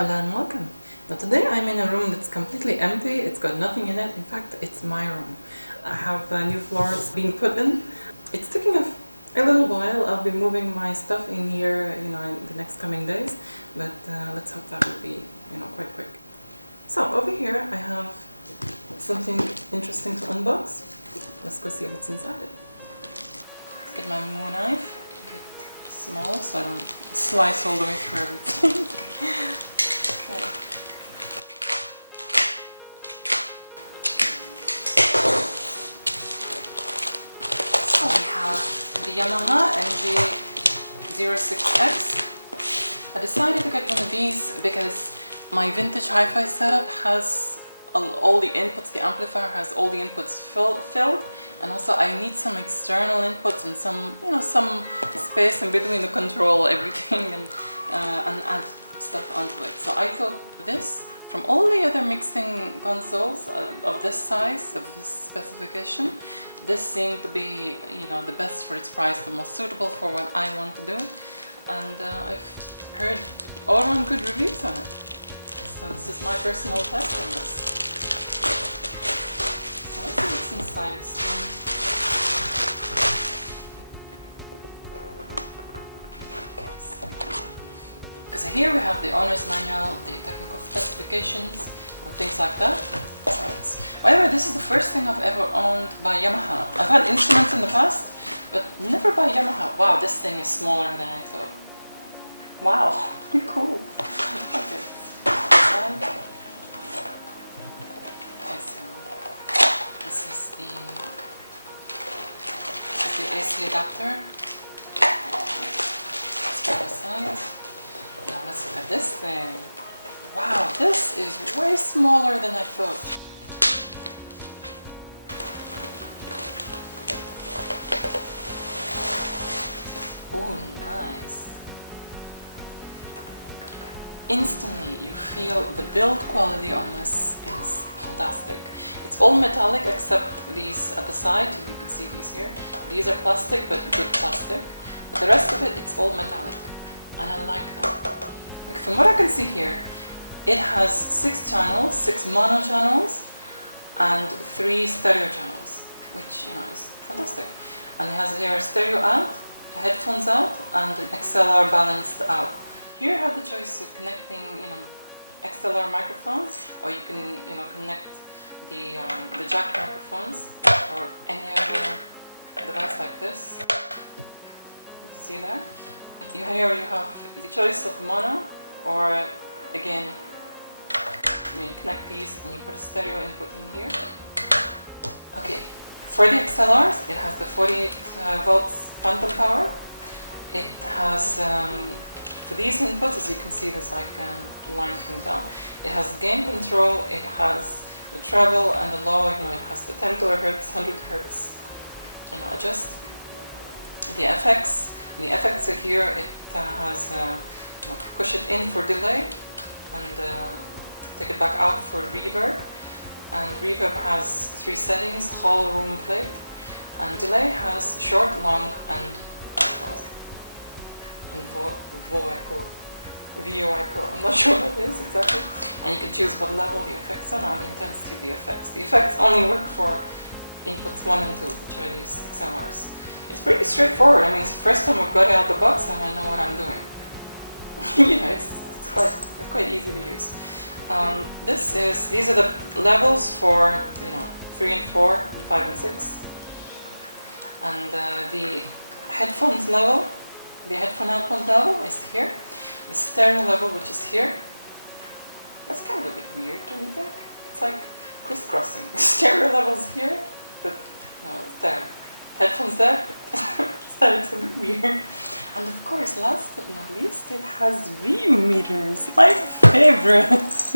Hola and welcome. Now today I'm in a room that's completely empty, it's got nothing in it, in fact it's my room. I have new floors being put in. It's taking a little while. I'll be moving my stuff in here in the next coming days, but let's hope that will be quite quick. So over here I have something interesting to unbox. Let's go see what's inside it. Let's get my Moo knife. Get small so I don't slice all the way through everything. Okay. So we have the Yamaha MG06X. I decided to get one of these because my vintage hi-fi setup has all the inputs, the amplifier has all the inputs filled, and also I need some external inputs and some space in between to control everything and add stuff onto it. So I thought this, from all the other mixing consoles of this size, of this specification, this seemed to be the best for its price, the most suitable for what I want to do, and I've heard all around good reviews on it. So this is my personal test on this. So let's see what's inside this thing. So here we have the owner's manual, the technical specifications, and things like that. So by the way, this is the first thing I've ever owned by Yamaha. I've had instruments in the past, but never by Yamaha. Wow, this thing is smaller than I thought. Wow, cool. Okay. Okay, so this is the AC adapter. Let's put it aside. Now let's look at this thing. Wow, this is way smaller than I thought. Oh, nice. Instantly you feel the build quality on this is fantastic. It's all metallic except these at the side. You can see these here. These are plastic, but good plastic. But the rest of it, it's all metallic. And I like that. Like, from what I can see here, it has 6 channels, 6 mono channels, and 3 stereo channels, which is fantastic. And it has here a stereo out, headphones out, and an XLR balanced out. Here you have the choice of connecting, XLR microphones, or you can, connect the jack microphones or any other device like this. See there? Here you have the choice of mono, or again, you connect these and you put a stereo input in here. Okay, for the XLRs, it has the 48 volts phantom power. It has, for these inputs, as you can see, there's like a line going down. It has gain control, it has the treble and the low, it has the 10 kilohertz, 100 hertz, adjust. The FX, and the effects are here. It has push it in for delay and take it back out for reverb. And reverb has 3 settings: hall, room, plate. And delay has short, long, and VO echo. I'm not sure what that is exactly. And you can choose what level the effects are, and the intensity of the effects. The effects only work for inputs 1 and 2, which are these XLRs. It's pretty straightforward. I mean, it's the first time I've got it out of the box and I know what I'm doing. It's quite easy to use. These are the levels for 3 and 4 and 5 and 6. And the headphones level, the headphone output level is here. The stereo level, which is here. That's kind of a bit weird, don't you think? It's like crisscrossing. The stereo level's here, but it's there. Headphones there. It's a bit weird. And of course, last but not least, it has VU meters, my favorite.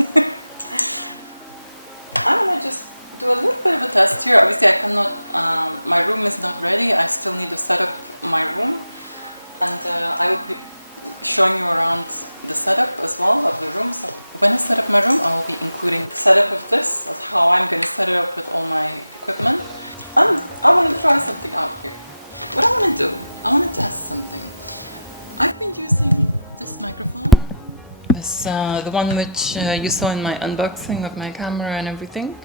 I'm gonna just do a little bit of a test here. Obviously, I cannot. My room is not ready. I still need to set up my room, and I will be showing you around the setup as well of the room. So when I set up my room, I will be including the setup of this, of how I'm going to set it up with all my equipment. I want to try something out here. What I want to do, I want to test something. I've been using this microphone This the one which you saw in my unboxing of my camera and everything.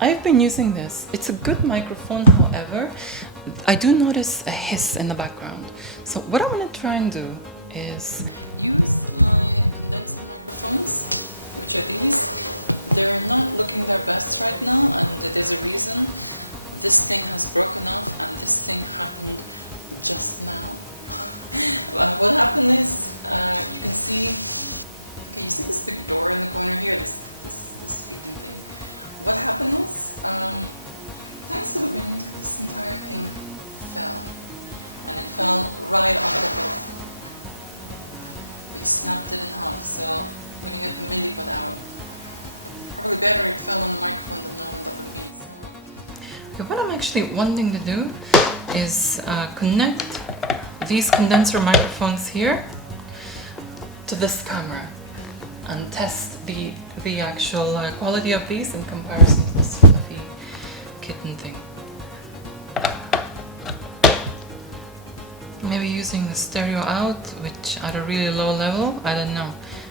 I've been using this. It's a good microphone, however, I do notice a hiss in the background. So what I'm gonna try and do is use my condenser microphones, which are these. They're not looking their best right now, and there's a reason. This thing has broken off, and this thing happened just now. What happened is, you can see, okay, you see this big door in the corner here, this feeding thing. What happened is, thanks to the wind, this entire thing fell, and it fell right on top of, which snapped it in half. So when you get the milli put out, probably better it fell on the microphone than not on top of me. So okay, what I'm actually wanting to do is connect these condenser microphones here to this camera and test the actual quality of these in comparison to this fluffy kitten thing. Maybe using the stereo out, which at a really low level, I don't know,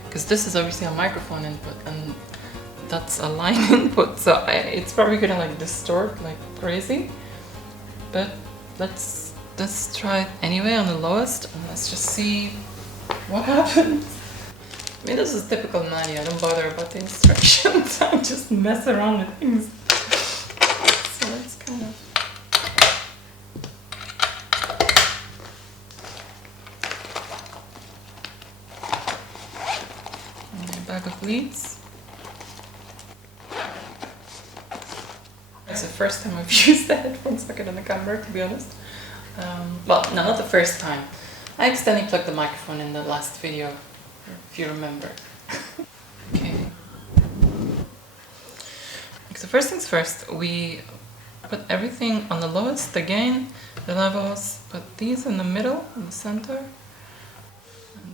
because this is obviously a microphone input and that's a line input, so it's probably gonna like distort like crazy. But let's try it anyway on the lowest, and let's just see what happens. I mean, this is typical Mani, I don't bother about the instructions, I just mess around with things. So it's kind of... And a bag of leads. It's the first time I've used the headphones like it on the camera, to be honest. Well, no, not the first time. I accidentally plugged the microphone in the last video, if you remember. Okay. So first things first, we put everything on the lowest, the gain, the levels, put these in the middle, in the center. And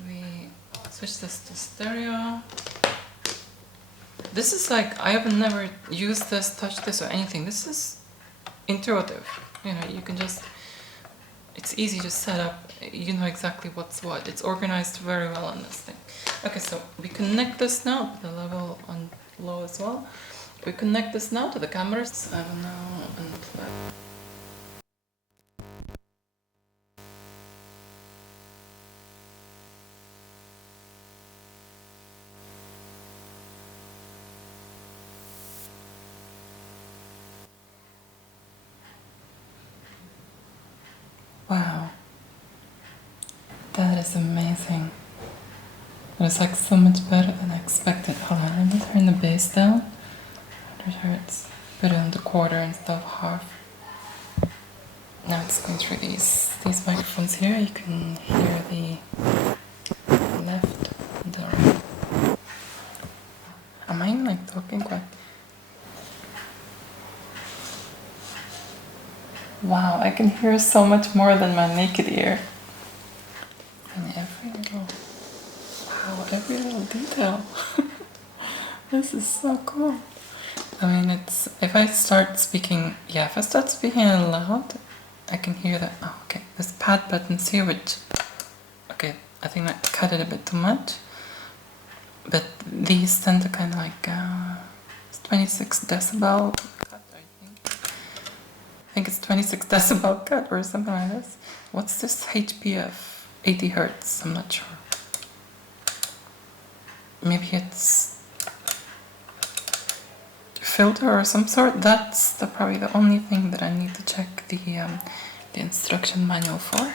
we switch this to stereo. This is like, I have never used this, touched this or anything. This is intuitive. You know, you can just, it's easy to set up, you know exactly what's what. It's organized very well on this thing. Okay, so we connect this now, the level on low as well. We connect this now to the cameras. I don't know, and wow, that is amazing. It was like so much better than I expected. Hold on, let me turn the bass down. 100 hertz. Put it on the quarter instead of half. Now it's going through these microphones here. You can hear the left and the right. Am I even like talking quite? Wow, I can hear so much more than my naked ear. And every little detail. This is so cool. I mean, it's, if I start speaking out loud, I can hear that. Oh, okay, there's pad buttons here, which, okay, I think that cut it a bit too much. But these tend to kind of like, it's 26 decibel cut, I think it's 26 decibel cut or something like this. What's this HPF? 80 hertz, I'm not sure. Maybe it's filter or some sort. That's probably the only thing that I need to check the instruction manual for.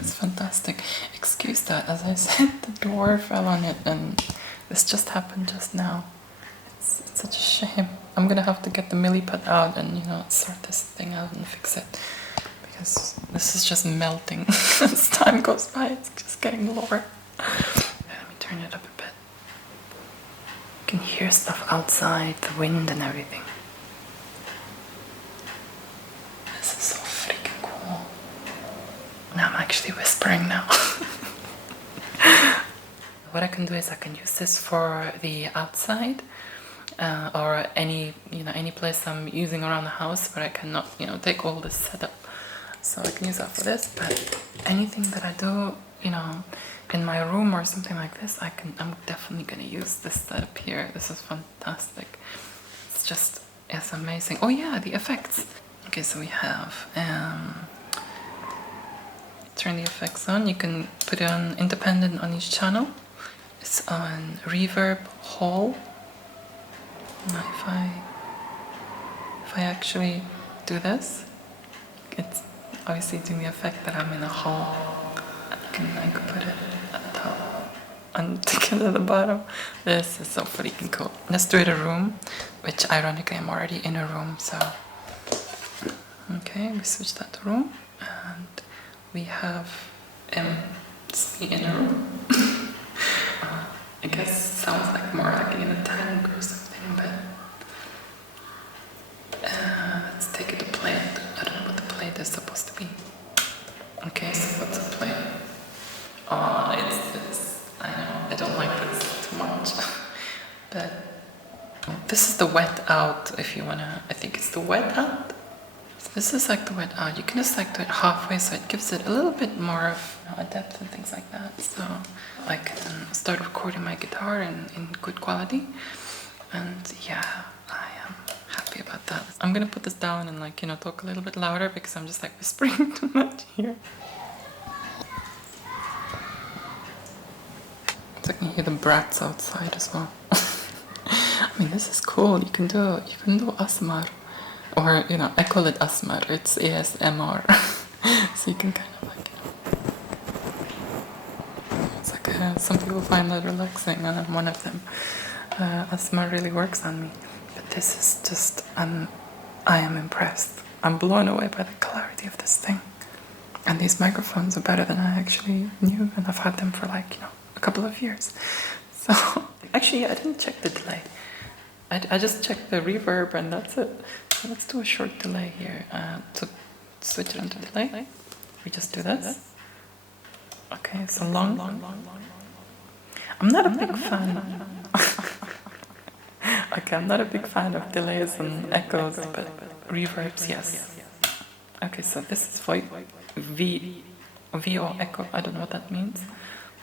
It's fantastic. Excuse that, as I said, the door fell on it and this just happened just now. It's such a shame. I'm gonna have to get the milliput out and, you know, sort this thing out and fix it, because this is just melting. As time goes by, it's just getting lower. Let me turn it up a bit. You can hear stuff outside, the wind and everything. This is so freaking cool. Now I'm actually whispering now. What I can do is I can use this for the outside, or any place I'm using around the house where I cannot, take all this setup. so I can use that for this. But anything that I do, you know, in my room or something like this, I'm definitely gonna use this setup here. This is fantastic. It's amazing. Oh yeah, the effects. Okay, so we have turn the effects on. You can put it on independent on each channel. It's on reverb, hall. Now if I actually do this, it's obviously doing the effect that I'm in a hall. I can put it at the top and take it at the bottom. This is so freaking cool. Let's do it in a room, which ironically I'm already in a room, so. Okay, we switch that to room, and we have it's the inner room. I guess sounds like more like in a tank or something, but let's take it to plate. I don't know what the plate is supposed to be. Okay, so what's the plate? Oh, it's I know, I don't like this too much. But this is the wet out, if you wanna, I think it's the wet out. So this is like the wet out. You can just like do it halfway, so it gives it a little bit more of a depth and things like that. So I can start recording my guitar in good quality. And yeah, I am happy about that. I'm gonna put this down and like, you know, talk a little bit louder because I'm just like whispering too much here. So I can hear the brats outside as well. I mean, this is cool. You can do ASMR, or you know, I call it ASMR. It's ASMR. So you can kind of like, you know, it's like some people find that relaxing, and I'm one of them. ASMR really works on me. But this is just, I am impressed. I'm blown away by the clarity of this thing. And these microphones are better than I actually knew, and I've had them for like, you know, a couple of years. So actually, I didn't check the delay. I just checked the reverb, and that's it. So let's do a short delay here to switch it onto delay. We just do this. Okay, so long. I'm not a big fan. Okay, I'm not a big fan of delays and echoes, but reverbs, yes. Okay, so this is VO echo. I don't know what that means.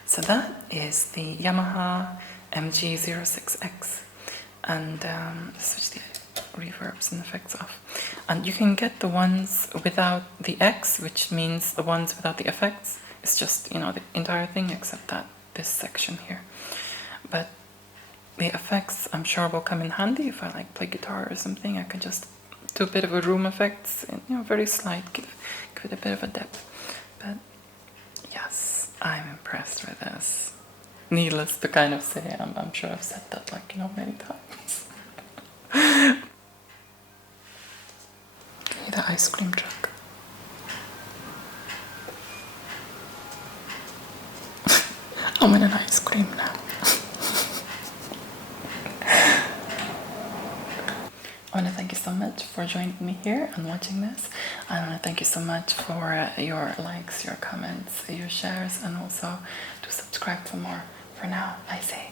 So that is the Yamaha MG06X, and switch the reverbs and effects off. And you can get the ones without the X, which means the ones without the effects. It's just, you know, the entire thing except that this section here. But the effects, I'm sure, will come in handy if I like play guitar or something. I could just do a bit of a room effects, and, you know, very slight, give it a bit of a depth. But yes, I'm impressed with this. Needless to kind of say, I'm sure I've said that like, you know, many times. Okay, the ice cream truck. I'm in an ice cream now. I want to thank you so much for joining me here and watching this. I want to thank you so much for your likes, your comments, your shares, and also to subscribe for more. For now, I say